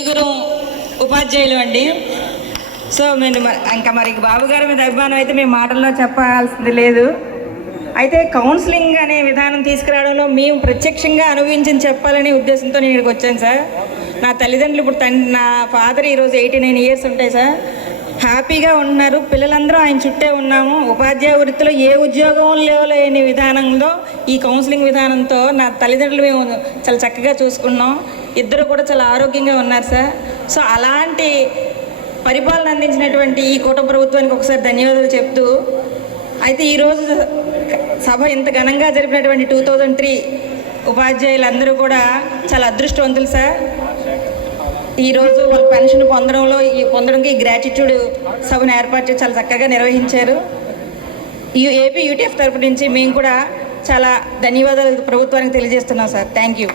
నలుగురు ఉపాధ్యాయులు అండి. సో మేము ఇంకా మరి బాబు గారి మీద అభిమానం అయితే మేము మాటల్లో చెప్పాల్సింది లేదు. అయితే కౌన్సిలింగ్ అనే విధానం తీసుకురావడంలో మేము ప్రత్యక్షంగా అనుభవించింది చెప్పాలనే ఉద్దేశంతో నేను ఇక్కడికి వచ్చాను సార్. నా తల్లిదండ్రులు ఇప్పుడు నా ఫాదర్ ఈరోజు 89 ఇయర్స్ ఉంటాయి సార్. హ్యాపీగా ఉన్నారు. పిల్లలందరూ ఆయన చుట్టే ఉన్నాము. ఉపాధ్యాయ వృత్తిలో ఏ ఉద్యోగం లేని విధానంలో ఈ కౌన్సిలింగ్ విధానంతో నా తల్లిదండ్రులు మేము చాలా చక్కగా చూసుకున్నాం. ఇద్దరు కూడా చాలా ఆరోగ్యంగా ఉన్నారు సార్. సో అలాంటి పరిపాలన అందించినటువంటి ఈ కూటమి ప్రభుత్వానికి ఒకసారి ధన్యవాదాలు చెప్తూ, అయితే ఈరోజు సభ ఇంత ఘనంగా జరిపినటువంటి 2003 ఉపాధ్యాయులందరూ కూడా చాలా అదృష్టవంతులు సార్. ఈరోజు వాళ్ళ పెన్షన్ పొందడానికి గ్రాటిట్యూడ్ సభను ఏర్పాటు చేసి చాలా చక్కగా నిర్వహించారు. ఏపీ యూటీఎఫ్ తరపు నుంచి మేము కూడా చాలా ధన్యవాదాలు ప్రభుత్వానికి తెలియజేస్తున్నాం సార్. Thank you.